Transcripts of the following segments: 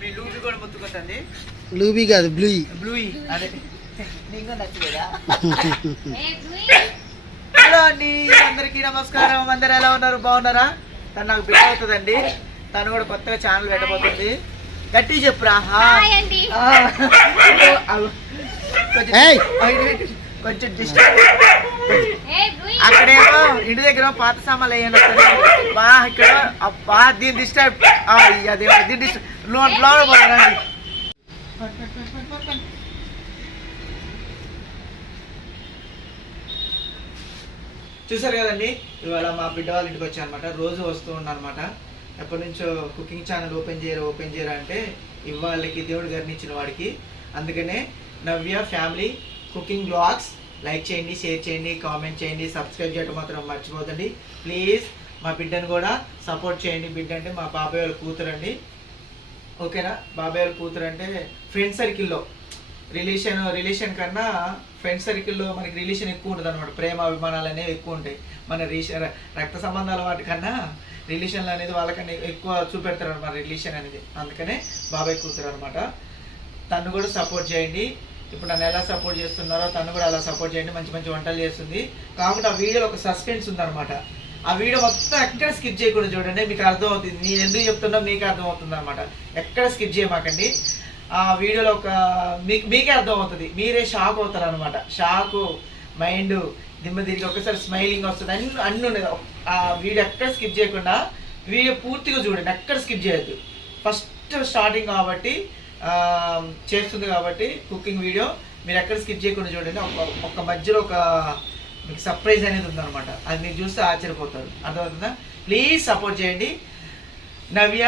మీ lobby కూడా ముత్తుకుంటుంది. Lobby కాదు బ్లూయి. బ్లూయి అదే నీకు నచ్చలేదా? హలో అండి, అందరికీ నమస్కారం. అందరు ఎలా ఉన్నారు? బాగున్నారా? తను నాకు బిడ్డ అవుతుందండి. తను కూడా కొత్తగా ఛానల్ పెట్టబోతుంది. గట్టి చెప్పురా. కొంచెం డిస్టర్బ్. అక్కడేమో ఇంటి దగ్గర పాత సామాన్లు వేయండి బా. ఇక్కడ అబ్బా దీని డిస్టర్బ్. అదేమో దీని డిస్టర్బ్ లోన్ పోతారండి. చూసారు కదండి, ఇవాళ మా బిడ్డ వాళ్ళ ఇంటికి వచ్చా అనమాట. రోజు వస్తూ ఉన్నాను అనమాట. ఎప్పటి నుంచో కుకింగ్ ఛానల్ ఓపెన్ చేయరా అంటే ఇవాళకి దేవుడు గారిని ఇచ్చిన వాడికి. అందుకనే నవ్య ఫ్యామిలీ కుకింగ్ బ్లాగ్స్ లైక్ చేయండి, షేర్ చేయండి, కామెంట్ చేయండి, సబ్స్క్రైబ్ చేయడం మాత్రం మర్చిపోతండి ప్లీజ్. మా బిడ్డను కూడా సపోర్ట్ చేయండి. బిడ్డ అంటే మా బాబాయ్ వాళ్ళ కూతురు అండి, ఓకేనా? బాబాయ్ వాళ్ళ కూతురు అంటే ఫ్రెండ్ సర్కిల్లో రిలేషన్ కన్నా ఫ్రెండ్ సర్కిల్లో మనకి రిలేషన్ ఎక్కువ ఉంటుంది అనమాట. ప్రేమ అభిమానాలు అనేవి ఎక్కువ ఉంటాయి. మన రక్త సంబంధాల వాటికన్నా రిలేషన్లు అనేది వాళ్ళకన్నా ఎక్కువ చూపెడతారు అనమాట రిలేషన్ అనేది. అందుకనే బాబాయ్ కూతురు అనమాట. తను కూడా సపోర్ట్ చేయండి. ఇప్పుడు నన్ను ఎలా సపోర్ట్ చేస్తున్నారో తను కూడా అలా సపోర్ట్ చేయండి. మంచి మంచి వంటలు చేస్తుంది. కాబట్టి ఆ వీడియోలో ఒక సస్పెన్స్ ఉందన్నమాట. ఆ వీడియో మొత్తం ఎక్కడ స్కిప్ చేయకుండా చూడండి, మీకు అర్థమవుతుంది. నేను ఎందుకు చెప్తున్నా మీకు అర్థమవుతుంది అనమాట. ఎక్కడ స్కిప్ చేయమాకండి. ఆ వీడియోలో ఒక మీకే అర్థమవుతుంది. మీరే షాక్ అవుతారు అనమాట. షాకు మైండ్ దిమ్మ తిరిగి ఒకసారి స్మైలింగ్ వస్తుంది. అన్నీ ఉండేది. ఆ వీడియో ఎక్కడ స్కిప్ చేయకుండా వీడియో పూర్తిగా చూడండి, ఎక్కడ స్కిప్ చేయొద్దు. ఫస్ట్ స్టార్టింగ్ కాబట్టి చేస్తుంది కాబట్టి కుకింగ్ వీడియో మీరు ఎక్కడ స్కిప్ చేయకుండా చూడండి. ఒక మధ్యలో ఒక మీకు సర్ప్రైజ్ అనేది ఉందన్నమాట. అది మీరు చూస్తే ఆశ్చర్యపోతారు. అర్థమవుతుందా? ప్లీజ్ సపోర్ట్ చేయండి. నవ్య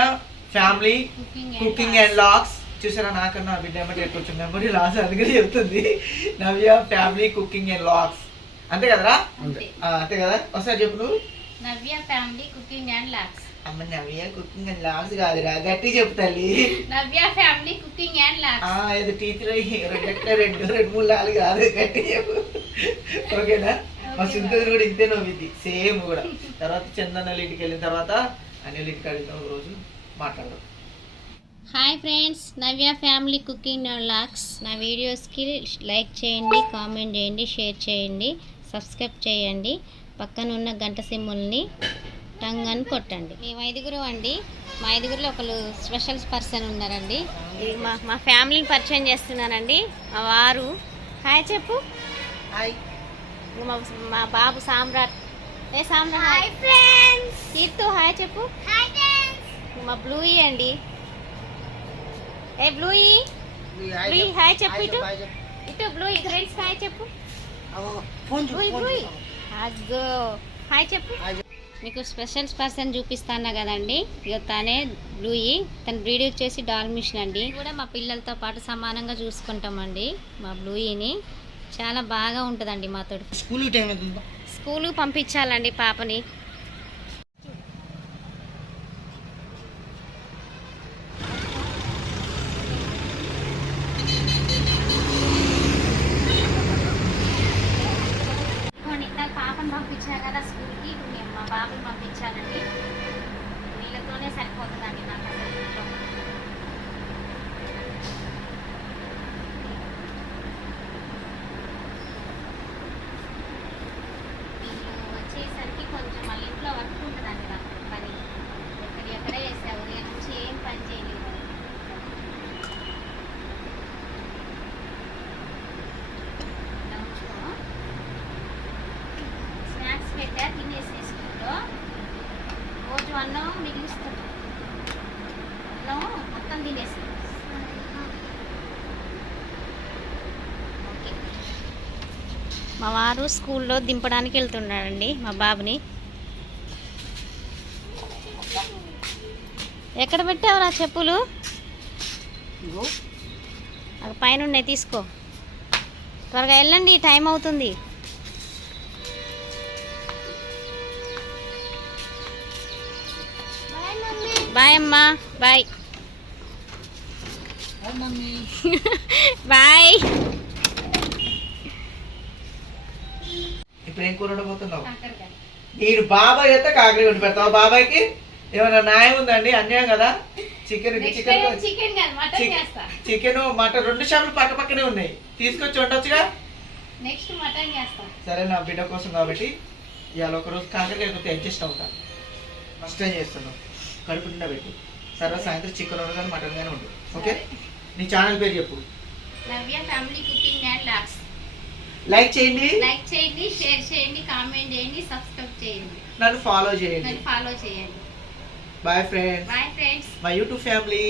ఫ్యామిలీ కుకింగ్ అండ్ లాగ్స్. చూసారా, నాకన్నా బిడ్డ ఏమంటే కొంచెం మెమరీ లాస్ అందుకని చెప్తుంది. నవ్య ఫ్యామిలీ కుకింగ్ అండ్ లాగ్స్. అంతే కదరా? అంతే కదా? ఒకసారి చెప్పు నువ్వు. నవ్య ఫ్యామిలీ కుకింగ్ అండ్ లాగ్స్. అమ్మ నవ్య కుకింగ్ అండ్ లాగ్స్ కాదురా, గట్టి చెప్తాలి. నవ్య ఫ్యామిలీ కుకింగ్ అండ్ లాగ్స్. ఏదో టీచర్ రెండు మూడు నాలుగు కాదు, గట్టి చెప్పు. ఓకేనా? మా సింతది కూడా ఇంతే నవ్వింది సేమ్ కూడా. తర్వాత చందన ఇంటికి వెళ్ళిన తర్వాత అనిల్ ఇంటికి వెళ్ళిన రోజు మాట్లాడదాం. Hi friends, Navya family cooking and vlogs. నా వీడియోస్కి లైక్ చేయండి, కామెంట్ చేయండి, షేర్ చేయండి, సబ్స్క్రైబ్ చేయండి. పక్కన ఉన్న గంట సింబల్ని టంగ్ అని కొట్టండి. మేము 5 అండి. మా 5లో ఒకరు స్పెషల్ పర్సన్ ఉన్నారండి. మా ఫ్యామిలీని పరిచయం చేస్తున్నానండి. మా వారు హాయ్ చెప్పు. హాయ్. మా బాబు సామ్రాట్. సామ్రాట్ హాయ్ ఫ్రెండ్స్. కీర్తు హాయ్ చెప్పు. Hi friends. మా బ్లూయి అండి. బ్లూయి హాయ్ చెప్పు. ఇటు బ్లూయి ఫ్రెండ్స్ హాయ్ చెప్పు. అగ్గో హాయ్ చెప్పు. మీకు స్పెషల్ పర్సన్ చూపిస్తాను కదండి. ఇక తనే బ్లూయి. తను బ్రీడ్ వచ్చేసి డాల్మిషన్ అండి. కూడా మా పిల్లలతో పాటు సమానంగా చూసుకుంటామండి మా బ్లూయిని. చాలా బాగా ఉంటుందండి మాతో. స్కూల్ పంపించాలండి పాపని. పాపను పంపించా కదా స్కూల్కి. ఇప్పుడు మేము మా బాబుని పంపించాలండి. వీళ్ళతోనే సరిపోతుందండి నాకు అసలు. వీళ్ళు వచ్చేసరికి కొంచెం మళ్ళీ ఇంట్లో వర్క్ ఉంటుందండి నాకు పని. ఎక్కడే చేస్తే ఉదయం నుంచి ఏం పని చేయలేదు. పెట్టా తినేసి స్కూల్లో రోజు అన్నం మిగిలిస్తాం. అన్నం మొత్తం తినేసి ఓకే. మా వారు స్కూల్లో దింపడానికి వెళ్తున్నాడండి మా బాబుని. ఎక్కడ పెట్టావురా చెప్పులు? అక్కడ పైన ఉన్నాయి, తీసుకో. త్వరగా వెళ్ళండి, టైం అవుతుంది. బాయ్ అమ్మా. Bye bye. ఇప్పుడు ఏం కూర వండబోతున్నావు? నేను బాబాయ్ అయితే కాకరీ వండి పెడతావు. బాబాయ్కి ఏమైనా న్యాయం ఉందండి? అన్యాయం కదా. చికెన్ చికెన్ కాదు మటన్ చేస్తా. చికెన్ మటన్ 2 షాపులు పక్క పక్కనే ఉన్నాయి, తీసుకొచ్చి ఉండొచ్చుగా. నెక్స్ట్ మటన్ చేస్తా. సరే నా బిడ్డ కోసం కాబట్టి ఇవాళ ఒకరోజు కాకరకాయ కొద్దిగా అడ్జస్ట్ అవుతా. ఫస్ట్ టైం చేస్తున్నావు, కడుపు నిండా పెట్టి. సరే సాయంత్రం చికెన్ ఉండు కానీ మటన్ కానీ ఉండు. ఓకే, నీ ఛానల్ పేరు చెప్పు. Navya family cooking and vlogs. Like చేయండి, షేర్ చేయండి, కామెంట్ చేయండి, సబ్స్క్రైబ్ చేయండి, నన్ను ఫాలో చేయండి. Bye friends, my YouTube family.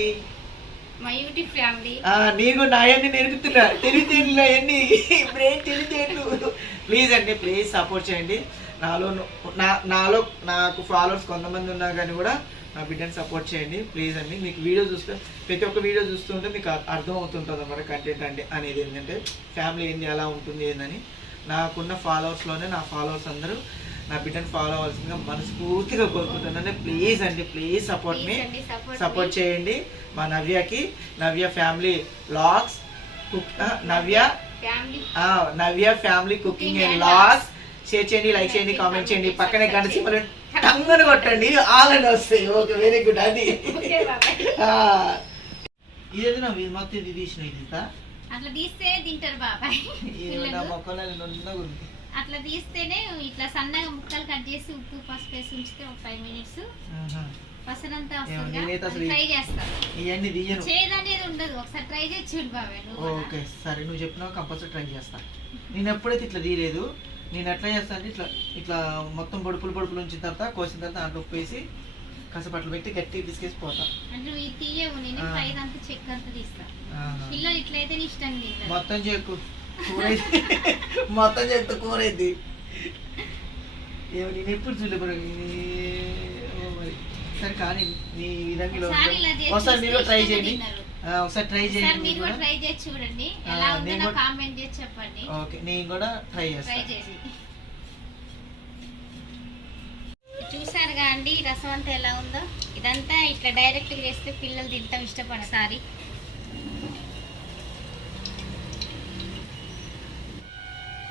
నీకు నాయన్ని నేర్పుతున్నా, తెలివితేటలు అవన్నీ బ్రెయిన్ తెలివితేటలు. ప్లీజ్ అండి, ప్లీజ్ సపోర్ట్ చేయండి. నాలో నాకు ఫాలోవర్స్ కొంతమంది ఉన్నా కానీ కూడా నా బిడ్డని సపోర్ట్ చేయండి ప్లీజ్ అండి. మీకు వీడియో చూస్తే ప్రతి ఒక్క వీడియో చూస్తుంటే మీకు అర్థం అవుతుంటుంది అన్నమాట కంటెంట్ అంటే అనేది ఏంటంటే ఫ్యామిలీ ఏంది ఎలా ఉంటుంది ఏందని. నాకున్న ఫాలోవర్స్లోనే నా ఫాలోవర్స్ అందరూ నా బిడ్డని ఫాలో అవ్వాల్సిందిగా మనస్ఫూర్తిగా కోరుకుంటున్నాను. ప్లీజ్ అండి, ప్లీజ్ సపోర్ట్ చేయండి మా నవ్యకి. Navya family vlogs, Navya family cooking and vlogs. Share చేయండి, లైక్ చేయండి, కామెంట్ చేయండి. పక్కనే గంట సింబల్ టంగని కొట్టండి, ఆలని వస్తాయి. Okay, very good. అది ఇదేది నా మొత్తం ఇది తీసిన ఇది అట్లా తీస్తే తింటారు బాబాయ్. అట్లా తీస్తేనే ఇట్లా సన్నగా ముక్కలు కట్ చేసి ఉప్పు పసుపు వేసి ఉంచితే ఒక 5 minutes పసరంతా వస్తుంది. ట్రై చేస్తా, చేయదనేది ఉండదు. ఒకసారి ట్రై చేసి చూడు బాబాయ్. ఓకే సరే, నువ్వు చెప్పినావు, కంపల్సరీ ట్రై చేస్తా. నేను ఎప్పుడైతే ఇట్లా తీయలేదు, నేను ఎట్లా చేస్తాను అంటే ఇట్లా ఇట్లా మొత్తం బొడుపులు ఉంచిన తర్వాత కోసిన తర్వాత దాంట్లో ఉప్పు వేసి కసపట్లు పెట్టి గట్టి తీసుకేసి పోతా. అంటే ఇది తీయవు, నేను ఫ్రై అంతా చెక్ అంతా తీస్తా. పిల్లలు ఇట్లయితే ఇష్టం తింటారు. మొత్తం చెక్కు మొత్తం చెప్తా కూర అయింది. నేను ఎప్పుడు చూడలేదు మరి. సరే కానీ నీ విధంగా ఒకసారి మీరు ట్రై చేయండి, ఒకసారి ట్రై చేయండి. మీరు కూడా ట్రై చేసి చూడండి, ఎలా ఉందో కామెంట్ చేసి చెప్పండి. ఓకే, నేను కూడా ట్రై చేస్తాను. చూసారుగా అండి రసం అంతా ఎలా ఉందో. ఇదంతా ఇట్లా డైరెక్ట్ చేస్తే పిల్లలు తింటాం ఇష్టపడసారి.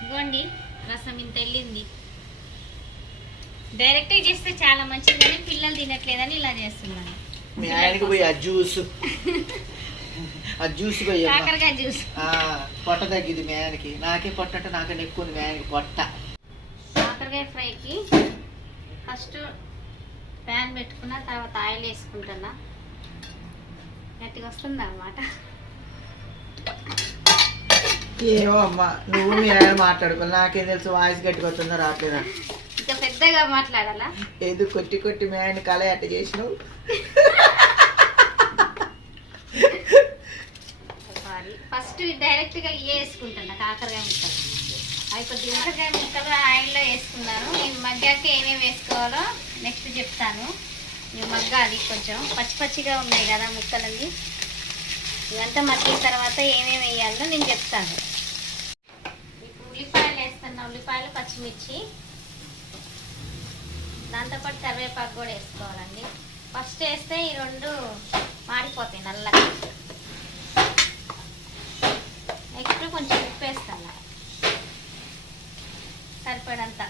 ఇదిగోండి రసం ఇంత వెళ్ళింది. డైరెక్ట్ చేస్తే చాలా మంచిది కానీ పిల్లలు తినట్లేదని ఇలా చేస్తున్నాను. మీ ఆయనకి పోయి ఆ జ్యూస్ కాకరకాయ జ్యూస్ పొట్ట తగ్గింది మీ ఆయనకి. నాకే పొట్ట అంటే నాకన్నా ఎక్కువ ఉంది మీ ఆయనకి పొట్ట. కాకరకాయ ఫ్రైకి ఫస్ట్ ప్యాన్ పెట్టుకున్న తర్వాత ఆయిల్ వేసుకుంటున్నా. గట్టిగా వస్తుంది అన్నమాట. ఏమో అమ్మా, నువ్వు మీ ఆయన మాట్లాడుకో, నాకేం తెలుసు వాయిస్ గట్టిగా వస్తుందో రావట్లేదా. ఇంకా పెద్దగా మాట్లాడాలా? ఏదో కొట్టి మీ ఆయన కళ అట్ట చేసినావు. ఫస్ట్ డైరెక్ట్ గా వేసుకుంటున్నా కాకరకాయ ముక్కలు. అవి కొద్ది ఉడకకాయ ముక్కలు ఆయిల్లో వేసుకున్నాను. ఇవి మగ్గాక ఏమేమి వేసుకోవాలో నెక్స్ట్ చెప్తాను. ఇవి మగ్గాలి, కొంచెం పచ్చిగా ఉన్నాయి కదా ముక్కలన్నీ. ఇదంతా మగ్గిన తర్వాత ఏమేమి వేయాలో నేను చెప్తాను. ఇప్పుడు ఉల్లిపాయలు వేస్తున్నా, ఉల్లిపాయలు పచ్చిమిర్చి, దాంతోపాటు కరివేపాకు కూడా వేసుకోవాలండి. ఫస్ట్ వేస్తే ఈ 2 మాడిపోతాయి నల్లగా. నెక్స్ట్ కొంచెం ఉప్పు వేస్తాను సరిపడంత.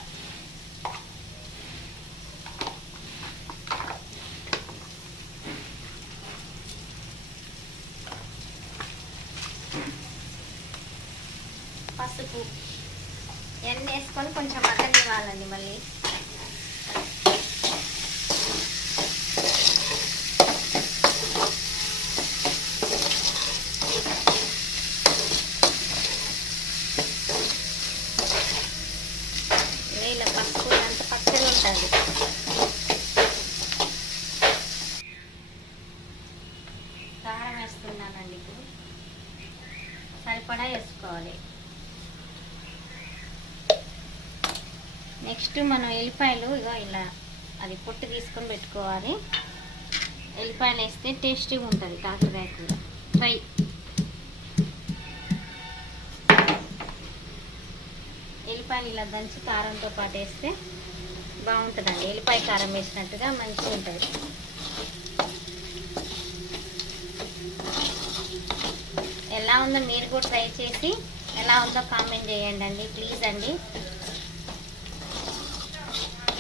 పసుపు ఎన్ని వేసుకొని కొంచెం మగ్గనివ్వాలండి. మళ్ళీ ఇలా పసుపు అంత పచ్చగా ఉంటుంది. కారం వేస్తున్నానండి. ఇప్పుడు సరిపడా వేసుకోవాలి. నెక్స్ట్ మనం ఎల్లిపాయలు ఇగో ఇలా అది పొట్టు తీసుకొని పెట్టుకోవాలి. ఎల్లిపాయలు వేస్తే టేస్టీగా ఉంటుంది కాకరకాయ కూర ఫ్రై. ఎల్లిపాయలు ఇలా దంచి కారంతో పాటు వేస్తే బాగుంటుందండి. ఎల్లిపాయ కారం వేసినట్టుగా మంచిగా ఉంటుంది. ఎలా ఉందో మీరు కూడా ట్రై చేసి ఎలా ఉందో కామెంట్ చేయండి అండి ప్లీజ్ అండి.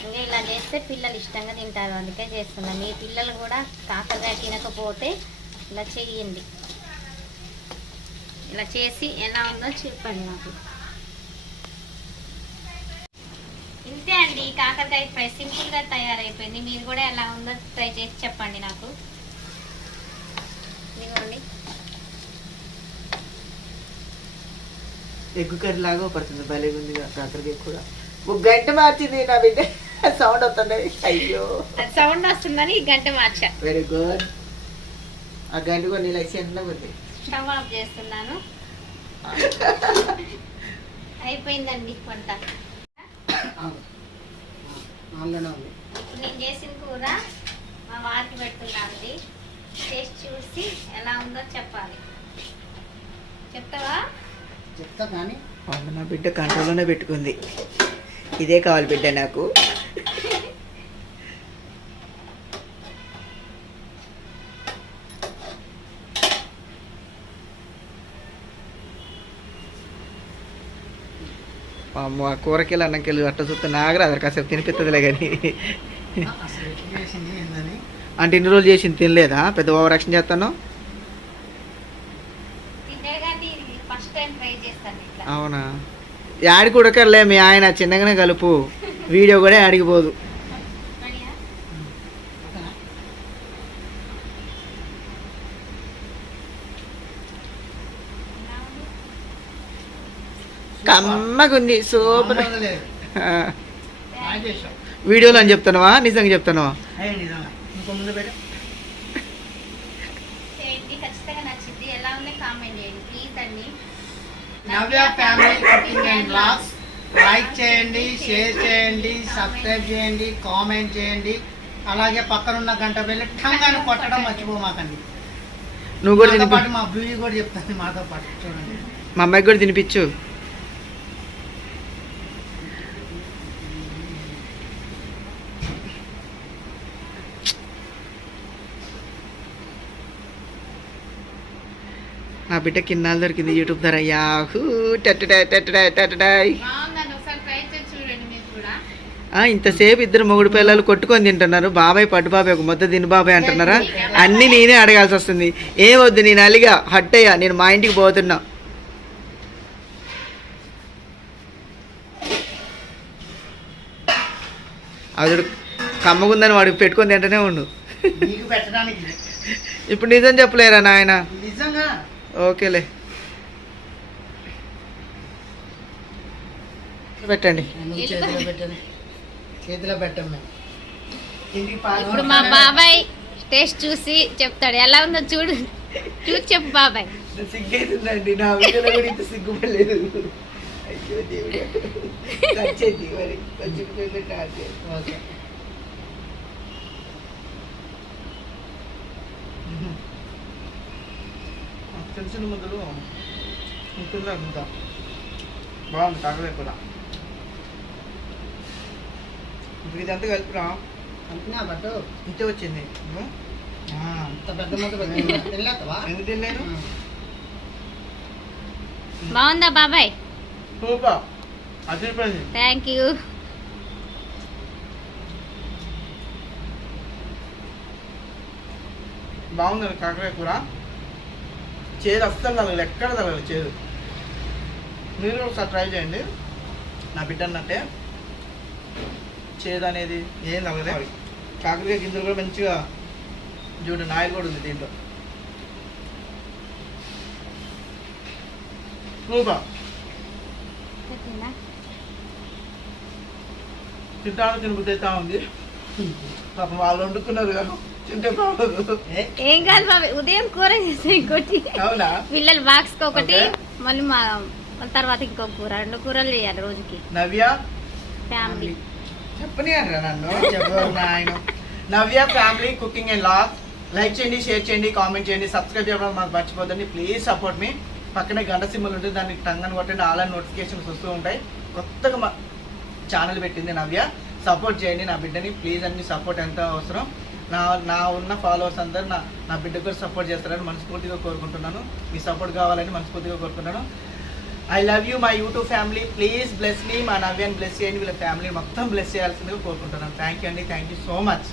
ఇంకా ఇలా చేస్తే పిల్లలు ఇష్టంగా తింటారు, అందుకే చేస్తున్నాం. మీ పిల్లలు కూడా కాకరకాయ తినకపోతే ఇలా చెయ్యండి. ఇలా చేసి ఎలా ఉందో చెప్పండి నాకు. ఇంతే అండి, కాకరకాయ ఫ్రై సింపుల్గా తయారైపోయింది. మీరు కూడా ఎలా ఉందో ట్రై చేసి చెప్పండి నాకు. ఇదిగోండి, ఎగ్గు కర్రీ లాగా పడుతుంది, భలే ఉంది కాకరకాయ కూడా. ఒక గంట మార్చింది నా బిడ్డ, సౌండ్ వస్తుంది. అయ్యో సౌండ్ వస్తుందని గంట మార్చా. Very good. ఆ గంట కూడా నీళ్ళు ఎండగా ఉంది. స్టవ్ ఆఫ్ చేస్తున్నాను. అయిపోయిందండి వంట. ఇప్పుడు నేను చేసిన కూర మా వారికి పెడుతున్నానండి. టేస్ట్ చూసి ఎలా ఉందో చెప్పాలి. చెప్తావా? చెప్తా కానీ నా బిడ్డ కంట్రోల్లోనే పెట్టుకుంది. ఇదే కావాలి బిడ్డ నాకు. అమ్మ కూరకెళ్ళి అన్నంకెళ్ళి అట్ట చూస్తే నాగరా అదర్ కాసేపు తినిపిస్తుందిలే కానీ. అసలు ఎట్లా చేసింది ఏందని అంటే ఇన్ని రోజులు చేసింది తినలేదా? పెద్ద ఓవర్ యాక్షన్ చేస్తాను. ఫస్ట్ టైం ట్రై చేస్తాను ఇట్లా. అవునా? యాడికి ఉడకర్లే, మీ ఆయన చిన్నగానే కలుపు, వీడియో కూడా యాడికిపోదు. రెడీయా? ఎలా ఉంది? కమ్మగుంది, సూపర్. మామూలుగా లేదు. బాగా చేసావు. వీడియోలో అని చెప్తానవా నిజంగా చెప్తానవా? నిజంగా ఇంకో ముందు పెట్టు. చేయండి, ఖచ్చితంగా నచ్చింది. ఎలా ఉంది కామెంట్ చేయండి ప్లీజ్ అండి. Navya family cooking and vlogs like చేయండి, షేర్ చేయండి, సబ్స్క్రైబ్ చేయండి, కామెంట్ చేయండి. అలాగే పక్కన ఉన్న గంట వెళ్ళి టంగాను కొట్టడం మర్చిపోమాకండి. నువ్వు కూడా మాతో తినిపి, పాటు మా బ్యూటీ కూడా చెప్తాను మాతో పాటు చూడండి. మా అమ్మాయికి కూడా తినిపించు. నా బిడ్డ కిన్నాళ్ళు దొరికింది యూట్యూబ్ ధర. యాహూ టట్టడాయ్. బాగుందండి, ఒకసారి ట్రై చేసి చూడండి మీరు కూడా. ఇంతసేపు ఇద్దరు మొగుడు పిల్లలు కొట్టుకొని తింటున్నారు. బాబాయ్ పట్టు బాబాయ్ ఒక ముద్ద తిని బాబాయ్ అంటున్నారా? అన్నీ నేనే అడగాల్సి వస్తుంది. ఏమొద్దు, నేను అలిగా హట్ అయ్యా, నేను మా ఇంటికి పోతున్నా. అదుడు కమ్మగుందని వాడికి పెట్టుకొని తింటూనే ఉండు. నీకు పెట్టడానికి ఇప్పుడు నిజం చెప్పలేరా నాయన? నిజంగా ఓకేలే, పెట్టండి. నువ్వు చేతిలో పెట్టండి. చేతిలో పెట్టాం మేము. ఇప్పుడు మా బాబాయ్ టేస్ట్ చూసి చెప్తాడు. ఎలా ఉందో చూడు, చూసి చెప్పు బాబాయ్. సిగ్గైతుందండి, నా వీడియోలో కూడా ఇంత సిగ్గుపడలేదు. అయ్యో దేవుడా, నచ్చేది మరి కొంచెం ఓకే. తెలిసిన ముద్దలు ఉంటుందా ముద్ద బాగుంది, తగలే కూడా. ఇప్పుడు ఇదంతా కలిపిరా, అంటున్నా బట్టు ఇంతే వచ్చింది. అంత పెద్ద మొక్క వెళ్ళావా? ఎందుకు తినలేను? బాగుందా బాబాయ్? సూపర్, అదిరిపోయింది. Thank you. బాగుందండి కాకరకాయ కూర. చేదు అస్సలు తగలేదు, ఎక్కడ తగలేదు చేదు. మీరు ఒకసారి ట్రై చేయండి. నా బిడ్డ అన్నట్టే చేదు అనేది ఏం తగలేదు. కాకరకాయ గింజలు కూడా మంచిగా చూడండి, ఆయిల్ కూడా ఉంది దీంట్లో. సూపర్. తింటాను, తినబుద్ధి అవుతా ఉంది. పాపం వాళ్ళు వండుకున్నారు కదా, తింటే బాగోదు. ఏం కాదు బాబాయ్, ఉదయం కూర చేస్తే ఇంకోటి, అవునా? పిల్లల బాక్స్ కి ఒకటి, Okay. మళ్ళీ మా తర్వాత ఇంకో కూర, 2 కూరలు చేయాలి రోజుకి. నవ్య ఫ్యామిలీ చెప్పని అనరా నన్ను, చెప్పరు నాయన. Navya family cooking and vlog. Like చేయండి, షేర్ చేయండి, కామెంట్ చేయండి, సబ్స్క్రైబ్ చేయడం మాకు మర్చిపోద్దండి. ప్లీజ్ సపోర్ట్ మీ. పక్కనే గంట సింబల్ ఉంటుంది, దానికి టంగని కొట్టండి, ఆల్ నోటిఫికేషన్స్ వస్తూ ఉంటాయి. కొత్తగా మా ఛానల్ పెట్టింది నవ్య, సపోర్ట్ చేయండి నా బిడ్డని ప్లీజ్. అన్ని సపోర్ట్ ఎంత అవసరం. నా ఉన్న ఫాలోవర్స్ అందరు నా బిడ్డ కూడా సపోర్ట్ చేస్తారని మనస్ఫూర్తిగా కోరుకుంటున్నాను. మీ సపోర్ట్ కావాలని మనస్ఫూర్తిగా కోరుకుంటున్నాను. I love you my YouTube family. Please bless me. మా నవ్యాన్ని బ్లెస్ చేయండి, వీళ్ళ ఫ్యామిలీ మొత్తం బ్లెస్ చేయాల్సిందిగా కోరుకుంటున్నాను. థ్యాంక్ యూ అండి, థ్యాంక్ యూ సో మచ్.